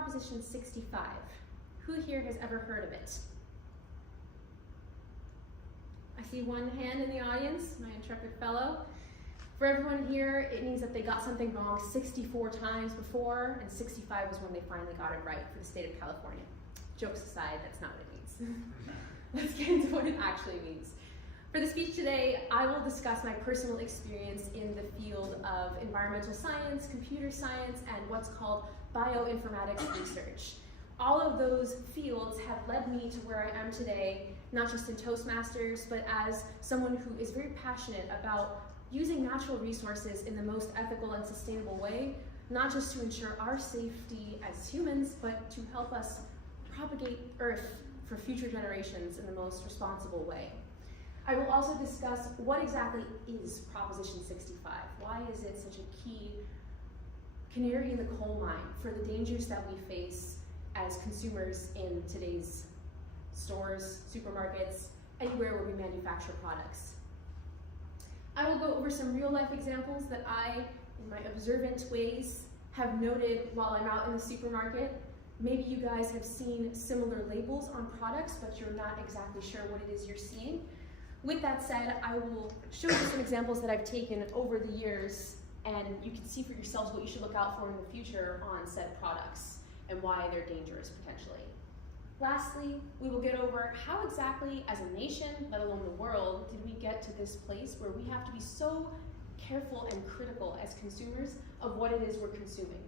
Proposition 65. Who here has ever heard of it? I see one hand in the audience, my intrepid fellow. For everyone here, it means that they got something wrong 64 times before, and 65 was when they finally got it right for the state of California. Jokes aside, that's not what it means. Let's get into what it actually means. For the speech today, I will discuss my personal experience in the field of environmental science, computer science, and what's called bioinformatics research. All of those fields have led me to where I am today, not just in Toastmasters, but as someone who is very passionate about using natural resources in the most ethical and sustainable way, not just to ensure our safety as humans, but to help us propagate Earth for future generations in the most responsible way. I will also discuss what exactly is Proposition 65. Why is it such a key canary in the coal mine for the dangers that we face as consumers in today's stores, supermarkets, anywhere where we manufacture products. I will go over some real life examples that I, in my observant ways, have noted while I'm out in the supermarket. Maybe you guys have seen similar labels on products, but you're not exactly sure what it is you're seeing. With that said, I will show you some examples that I've taken over the years, and you can see for yourselves what you should look out for in the future on said products and why they're dangerous potentially. Lastly, we will get over how exactly as a nation, let alone the world, did we get to this place where we have to be so careful and critical as consumers of what it is we're consuming.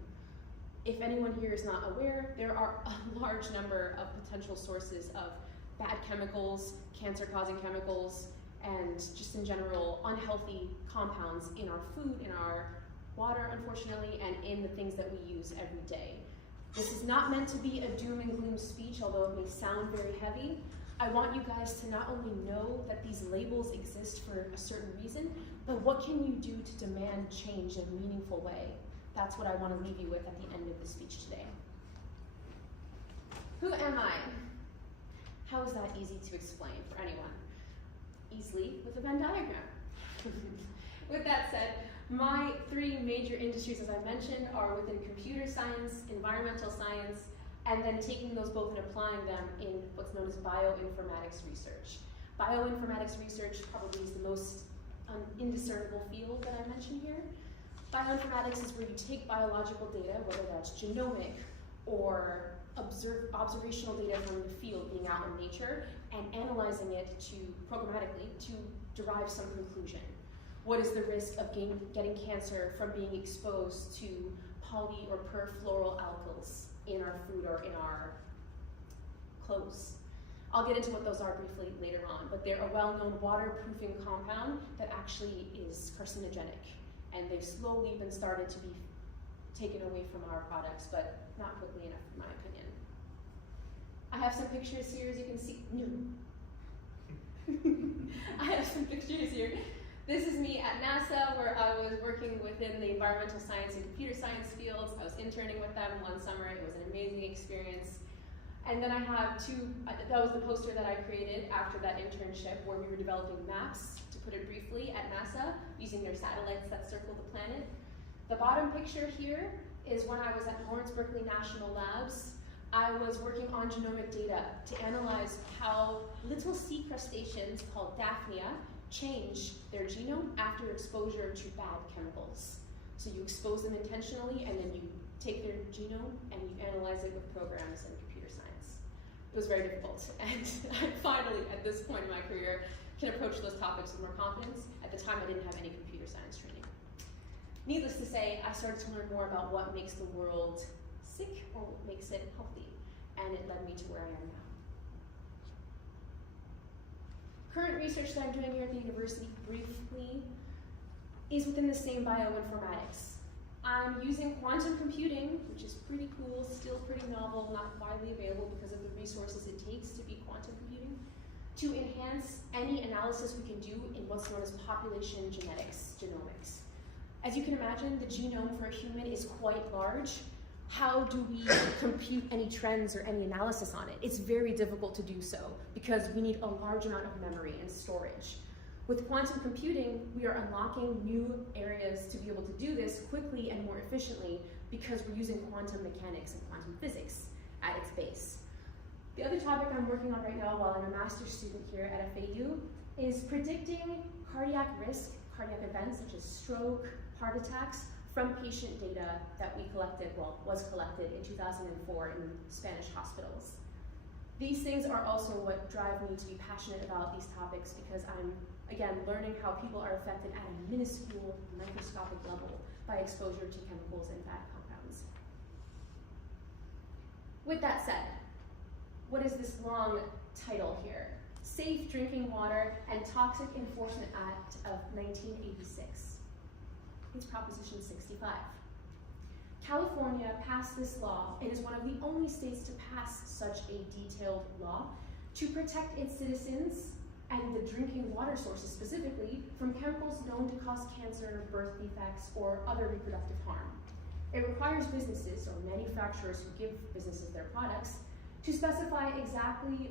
If anyone here is not aware, there are a large number of potential sources of bad chemicals, cancer-causing chemicals, and just in general unhealthy compounds in our food, in our water, unfortunately, and in the things that we use every day. This is not meant to be a doom and gloom speech, although it may sound very heavy. I want you guys to not only know that these labels exist for a certain reason, but what can you do to demand change in a meaningful way? That's what I want to leave you with at the end of the speech today. Who am I? How is that easy to explain for anyone? Easily with a Venn diagram. With that said, my three major industries, as I mentioned, are within computer science, environmental science, and then taking those both and applying them in what's known as bioinformatics research. Bioinformatics research probably is the most indiscernible field that I mentioned here. Bioinformatics is where you take biological data, whether that's genomic or observational data from the field, being out in nature, and analyzing it programmatically to derive some conclusion. What is the risk of getting cancer from being exposed to poly or perfluoroalkyls in our food or in our clothes? I'll get into what those are briefly later on, but they're a well-known waterproofing compound that actually is carcinogenic, and they've slowly been started to be taken away from our products, but not quickly enough in my opinion. I have some pictures here, as you can see. I have some pictures here. This is me at NASA, where I was working within the environmental science and computer science fields. I was interning with them one summer. It was an amazing experience. And then I have that was the poster that I created after that internship, where we were developing maps, to put it briefly, at NASA, using their satellites that circle the planet. The bottom picture here is when I was at Lawrence Berkeley National Labs. I was working on genomic data to analyze how little sea crustaceans called Daphnia change their genome after exposure to bad chemicals. So you expose them intentionally, and then you take their genome and you analyze it with programs and computer science. It was very difficult, and I finally, at this point in my career, can approach those topics with more confidence. At the time, I didn't have any computer science training. Needless to say, I started to learn more about what makes the world sick or what makes it healthy, and it led me to where I am now. Current research that I'm doing here at the university, briefly, is within the same bioinformatics. I'm using quantum computing, which is pretty cool, still pretty novel, not widely available because of the resources it takes to be quantum computing, to enhance any analysis we can do in what's known as population genetics, genomics. As you can imagine, the genome for a human is quite large. How do we compute any trends or any analysis on it? It's very difficult to do so because we need a large amount of memory and storage. With quantum computing, we are unlocking new areas to be able to do this quickly and more efficiently because we're using quantum mechanics and quantum physics at its base. The other topic I'm working on right now while I'm a master's student here at FAU is predicting cardiac risk, cardiac events such as stroke, heart attacks, from patient data that we collected, well, was collected in 2004 in Spanish hospitals. These things are also what drive me to be passionate about these topics, because I'm, again, learning how people are affected at a minuscule, microscopic level by exposure to chemicals and bad compounds. With that said, what is this long title here? Safe Drinking Water and Toxic Enforcement Act of 1986. It's Proposition 65. California passed this law and is one of the only states to pass such a detailed law to protect its citizens and the drinking water sources specifically from chemicals known to cause cancer, birth defects, or other reproductive harm. It requires businesses or manufacturers who give businesses their products to specify exactly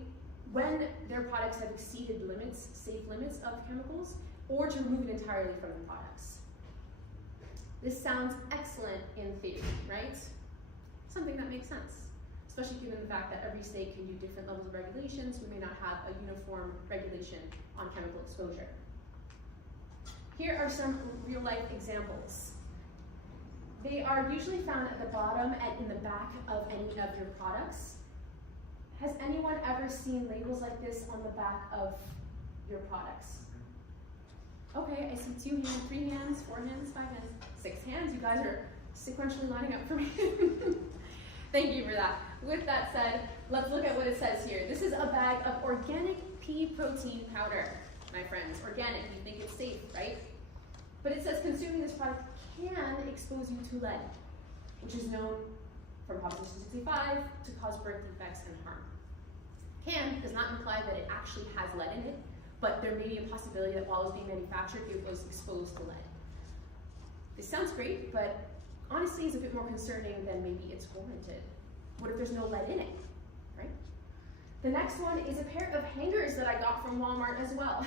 when their products have exceeded limits, safe limits of chemicals, or to remove it entirely from the products. This sounds excellent in theory, right? Something that makes sense, especially given the fact that every state can do different levels of regulations. We may not have a uniform regulation on chemical exposure. Here are some real-life examples. They are usually found at the bottom and in the back of any of your products. Has anyone ever seen labels like this on the back of your products? Okay, I see 2 hands, 3 hands, 4 hands, 5 hands, 6 hands. You guys are sequentially lining up for me. Thank you for that. With that said, let's look at what it says here. This is a bag of organic pea protein powder, my friends. Organic, you think it's safe, right? But it says consuming this product can expose you to lead, which is known from Proposition 65 to cause birth defects and harm. Can does not imply that it actually has lead in it, but there may be a possibility that while it was being manufactured, it was exposed to lead. This sounds great, but honestly is a bit more concerning than maybe it's warranted. What if there's no lead in it, right? The next one is a pair of hangers that I got from Walmart as well.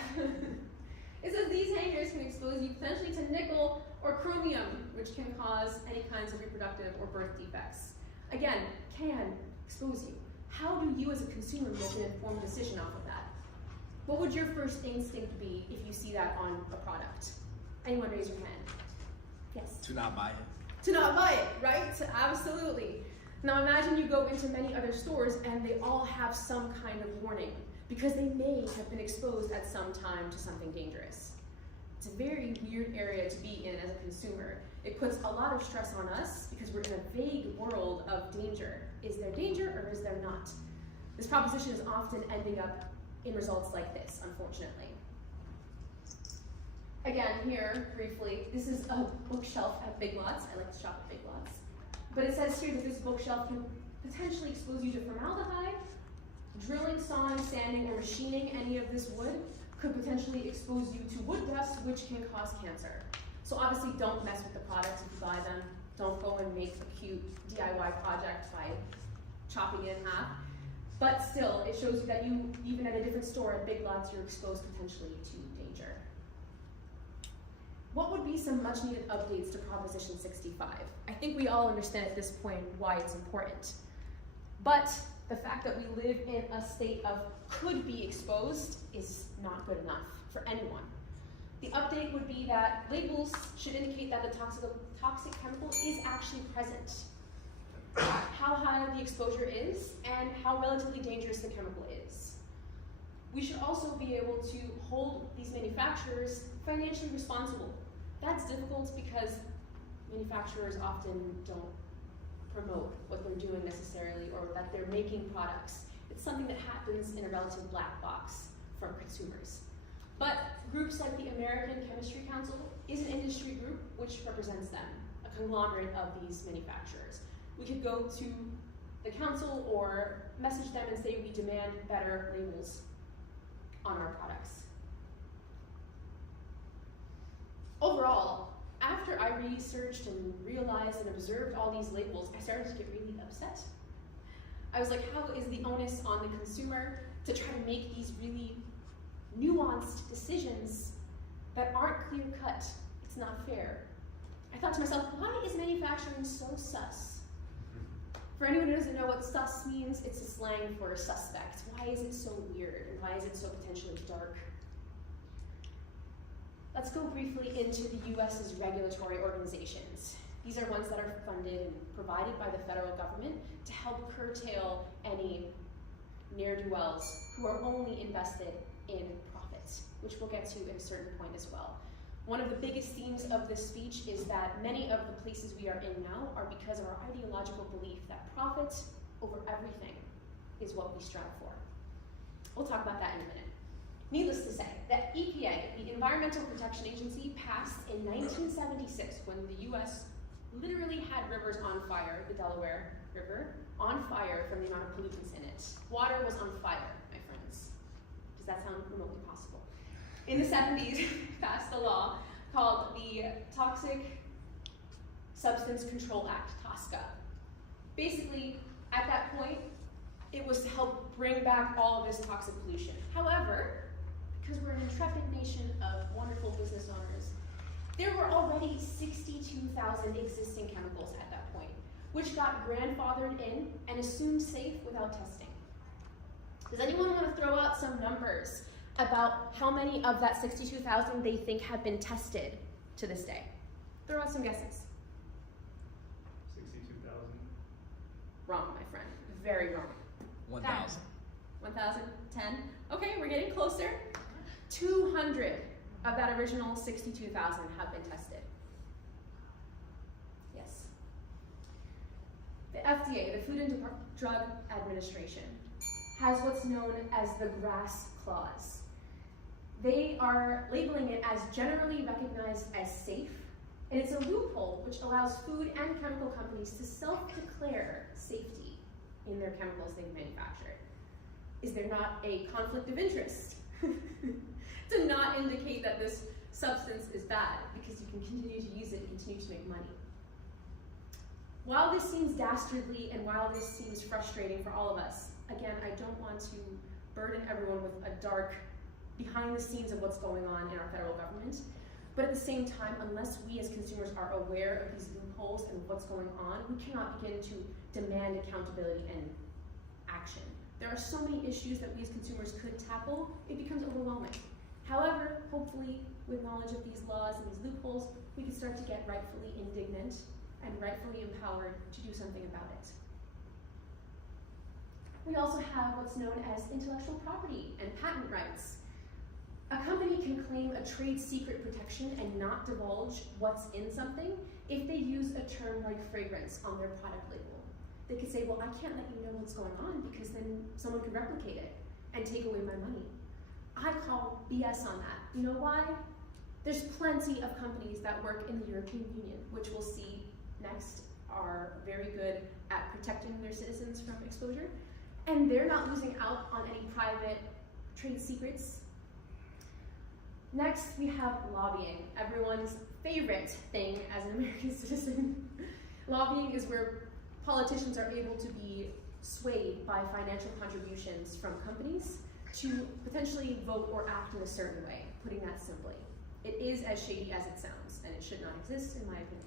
It says these hangers can expose you potentially to nickel or chromium, which can cause any kinds of reproductive or birth defects. Again, can expose you. How do you as a consumer make an informed decision off of that? What would your first instinct be if you see that on a product? Anyone raise your hand? Yes? To not buy it. To not buy it, right? Absolutely. Now imagine you go into many other stores and they all have some kind of warning because they may have been exposed at some time to something dangerous. It's a very weird area to be in as a consumer. It puts a lot of stress on us because we're in a vague world of danger. Is there danger or is there not? This proposition is often ending up in results like this, unfortunately. Again, here, briefly, this is a bookshelf at Big Lots. I like to shop at Big Lots. But it says here that this bookshelf can potentially expose you to formaldehyde. Drilling, sawing, sanding, or machining any of this wood could potentially expose you to wood dust, which can cause cancer. So obviously don't mess with the products if you buy them. Don't go and make a cute DIY project by chopping it in half. But still, it shows you that you, even at a different store at Big Lots, you're exposed potentially to danger. What would be some much needed updates to Proposition 65? I think we all understand at this point why it's important. But the fact that we live in a state of could be exposed is not good enough for anyone. The update would be that labels should indicate that the toxic chemical is actually present, how high the exposure is, and how relatively dangerous the chemical is. We should also be able to hold these manufacturers financially responsible. That's difficult because manufacturers often don't promote what they're doing necessarily or that they're making products. It's something that happens in a relative black box from consumers. But groups like the American Chemistry Council is an industry group which represents them, a conglomerate of these manufacturers. We could go to the council or message them and say we demand better labels on our products. Overall, after I researched and realized and observed all these labels, I started to get really upset. I was like, how is the onus on the consumer to try to make these really nuanced decisions that aren't clear-cut? It's not fair. I thought to myself, why is manufacturing so sus? For anyone who doesn't know what sus means, it's a slang for suspect. Why is it so weird, and why is it so potentially dark? Let's go briefly into the US's regulatory organizations. These are ones that are funded and provided by the federal government to help curtail any ne'er-do-wells who are only invested in profits, which we'll get to at a certain point as well. One of the biggest themes of this speech is that many of the places we are in now are because of our ideological belief that profit over everything is what we strive for. We'll talk about that in a minute. Needless to say, that EPA, the Environmental Protection Agency, passed in 1976 when the US literally had rivers on fire, the Delaware River, on fire from the amount of pollutants in it. Water was on fire, my friends. Does that sound remotely possible? In the 70s, passed a law called the Toxic Substance Control Act, TSCA. Basically, at that point, it was to help bring back all of this toxic pollution. However, because we're an intrepid nation of wonderful business owners, there were already 62,000 existing chemicals at that point, which got grandfathered in and assumed safe without testing. Does anyone want to throw out some numbers about how many of that 62,000 they think have been tested to this day? Throw out some guesses. 62,000. Wrong, my friend. Very wrong. 1,000. 1,000? 10? Okay, we're getting closer. 200 of that original 62,000 have been tested. Yes. The FDA, the Food and Drug Administration, has what's known as the GRAS clause. They are labeling it as generally recognized as safe, and it's a loophole which allows food and chemical companies to self-declare safety in their chemicals they've manufactured. Is there not a conflict of interest to not indicate that this substance is bad because you can continue to use it and continue to make money? While this seems dastardly and while this seems frustrating for all of us, again, I don't want to burden everyone with a dark behind the scenes of what's going on in our federal government, but at the same time, unless we as consumers are aware of these loopholes and what's going on, we cannot begin to demand accountability and action. There are so many issues that we as consumers could tackle, it becomes overwhelming. However, hopefully, with knowledge of these laws and these loopholes, we can start to get rightfully indignant and rightfully empowered to do something about it. We also have what's known as intellectual property and patent rights. A company can claim a trade secret protection and not divulge what's in something if they use a term like fragrance on their product label. They could say, well, I can't let you know what's going on because then someone could replicate it and take away my money. I call BS on that. You know why? There's plenty of companies that work in the European Union, which we'll see next, are very good at protecting their citizens from exposure, and they're not losing out on any private trade secrets. Next, we have lobbying, everyone's favorite thing as an American citizen. Lobbying is where politicians are able to be swayed by financial contributions from companies to potentially vote or act in a certain way, putting that simply. It is as shady as it sounds, and it should not exist, in my opinion.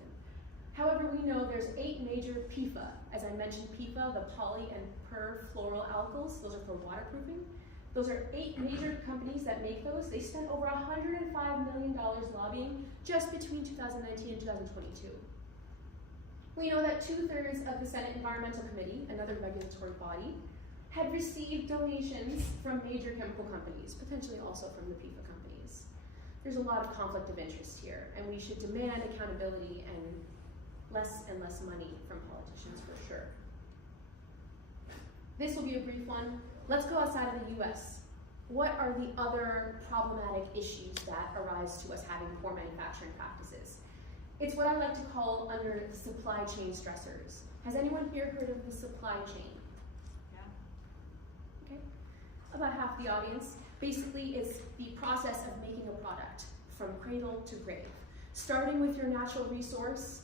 However, we know there's 8 major PFA. As I mentioned, PFA, the poly and perfluoroalkyls, those are for waterproofing. Those are 8 major companies that make those. They spent over $105 million lobbying just between 2019 and 2022. We know that 2/3 of the Senate Environmental Committee, another regulatory body, had received donations from major chemical companies, potentially also from the PFA companies. There's a lot of conflict of interest here, and we should demand accountability and less money from politicians for sure. This will be a brief one. Let's go outside of the US. What are the other problematic issues that arise to us having poor manufacturing practices? It's what I like to call under the supply chain stressors. Has anyone here heard of the supply chain? Yeah. Okay. About half the audience. Basically, it's the process of making a product from cradle to grave. Starting with your natural resource,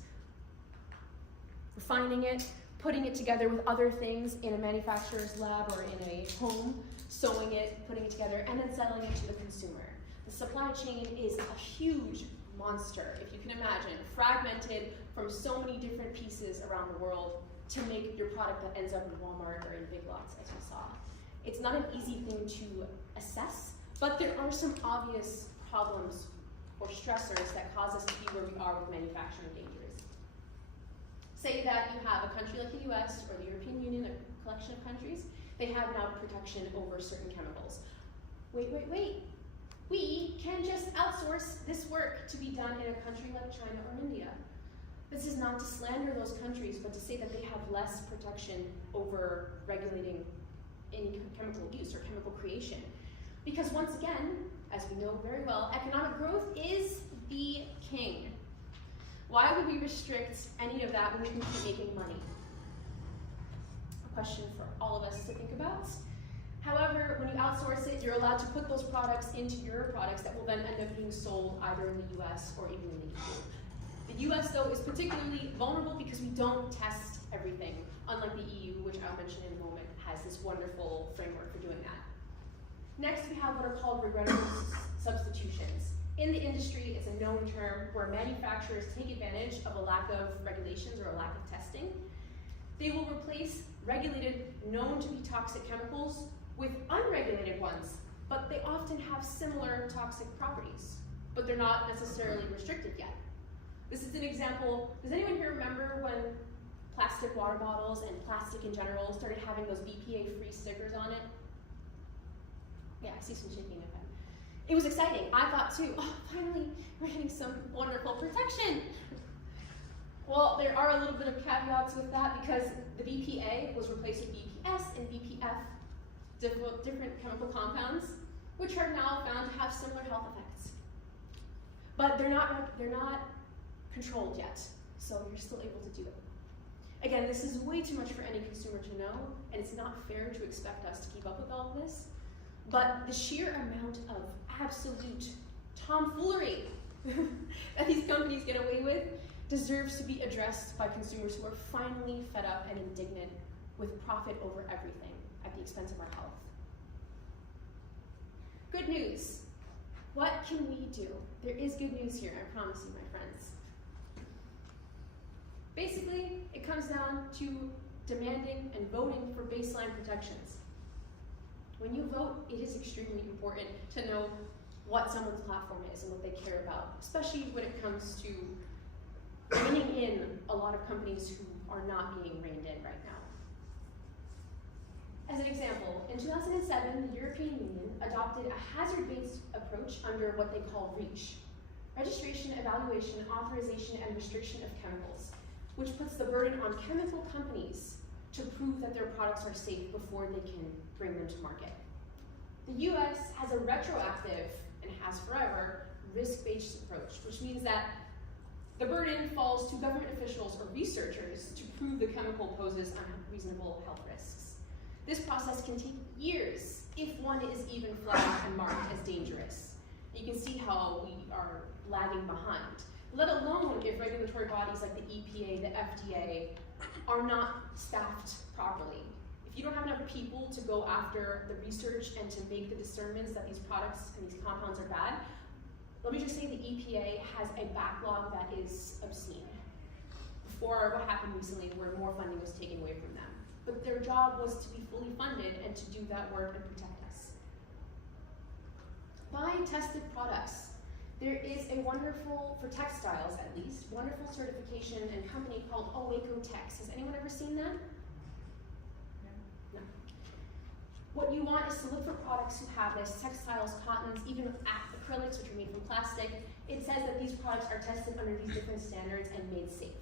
refining it, putting it together with other things in a manufacturer's lab or in a home, sewing it, putting it together, and then selling it to the consumer. The supply chain is a huge monster, if you can imagine, fragmented from so many different pieces around the world to make your product that ends up in Walmart or in Big Lots, as we saw. It's not an easy thing to assess, but there are some obvious problems or stressors that cause us to be where we are with manufacturing dangers. Say that you have a country like the US or the European Union, a collection of countries, they have now protection over certain chemicals. Wait. We can just outsource this work to be done in a country like China or India. This is not to slander those countries, but to say that they have less protection over regulating any chemical use or chemical creation. Because once again, as we know very well, economic growth is the king. Why would we restrict any of that when we can keep making money? A question for all of us to think about. However, when you outsource it, you're allowed to put those products into your products that will then end up being sold either in the US or even in the EU. The US, though, is particularly vulnerable because we don't test everything, unlike the EU, which I'll mention in a moment, has this wonderful framework for doing that. Next, we have what are called regrettable substitutions. In the industry, it's a known term where manufacturers take advantage of a lack of regulations or a lack of testing. They will replace regulated, known to be toxic chemicals with unregulated ones, but they often have similar toxic properties, but they're not necessarily restricted yet. This is an example. Does anyone here remember when plastic water bottles and plastic in general started having those BPA-free stickers on it? Yeah, I see some shaking of head. It was exciting. I thought too, oh, finally, we're getting some wonderful protection. Well, there are a little bit of caveats with that because the BPA was replaced with BPS and BPF, different chemical compounds, which are now found to have similar health effects. But they're not controlled yet, so you're still able to do it. Again, this is way too much for any consumer to know, and it's not fair to expect us to keep up with all of this. But the sheer amount of absolute tomfoolery that these companies get away with deserves to be addressed by consumers who are finally fed up and indignant with profit over everything at the expense of our health. Good news. What can we do? There is good news here, I promise you, my friends. Basically, it comes down to demanding and voting for baseline protections. When you vote, it is extremely important to know what someone's platform is and what they care about, especially when it comes to reining in a lot of companies who are not being reined in right now. As an example, in 2007, the European Union adopted a hazard-based approach under what they call REACH, Registration, Evaluation, Authorization, and Restriction of Chemicals, which puts the burden on chemical companies to prove that their products are safe before they can bring them to market. The US has a retroactive, and has forever, risk-based approach, which means that the burden falls to government officials or researchers to prove the chemical poses unreasonable health risks. This process can take years if one is even flagged and marked as dangerous. You can see how we are lagging behind, let alone if regulatory bodies like the EPA, the FDA, are not staffed properly. If you don't have enough people to go after the research and to make the discernments that these products and these compounds are bad, let me just say the EPA has a backlog that is obscene. Before what happened recently where more funding was taken away from them. But their job was to be fully funded and to do that work and protect us. Buy tested products. There is a wonderful, for textiles at least, wonderful certification and company called Owaco-Tex. Has anyone ever seen that? No. What you want is to look for products who have this, textiles, cottons, even acrylics, which are made from plastic. It says that these products are tested under these different standards and made safe.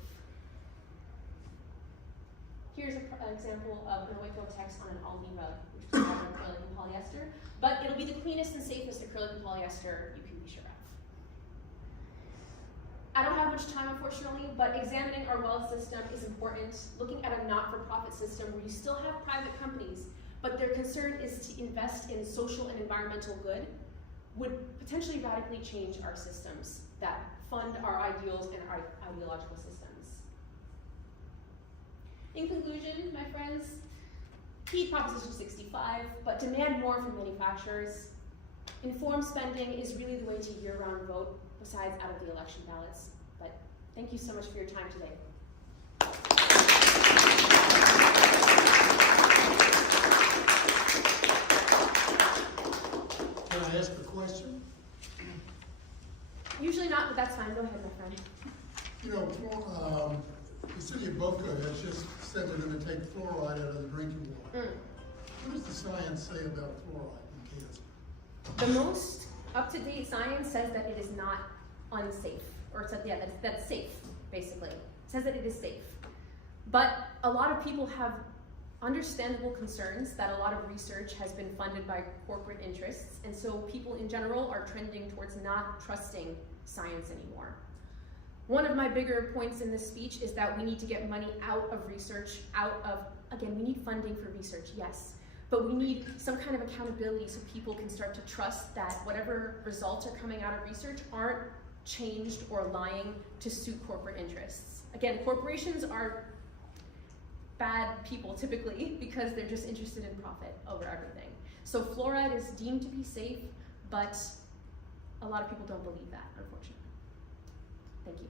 Here's an example of an Owaco-Tex on an Aldiva, which is acrylic and polyester, but it'll be the cleanest and safest acrylic and polyester you can be sure of. I don't have much time, unfortunately, but examining our wealth system is important. Looking at a not-for-profit system where you still have private companies, but their concern is to invest in social and environmental good would potentially radically change our systems that fund our ideals and our ideological systems. In conclusion, my friends, heed Proposition 65, but demand more from manufacturers. Informed spending is really the way to year-round vote. besides out of the election ballots. But thank you so much for your time today. Can I ask a question? Usually not, but that's fine. Go ahead, my friend. You know, the city of Boca has just said they're going to take fluoride out of the drinking water. What does the science say about fluoride in cancer? The most up-to-date science says that it is not unsafe, or it's that's safe, basically. It says that it is safe. But a lot of people have understandable concerns that a lot of research has been funded by corporate interests, and so people in general are trending towards not trusting science anymore. One of my bigger points in this speech is that we need to get money out of research, again, we need funding for research, yes, but we need some kind of accountability so people can start to trust that whatever results are coming out of research aren't changed or lying to suit corporate interests. Again, corporations are bad people typically because they're just interested in profit over everything. So fluoride is deemed to be safe, but a lot of people don't believe that, unfortunately. Thank you.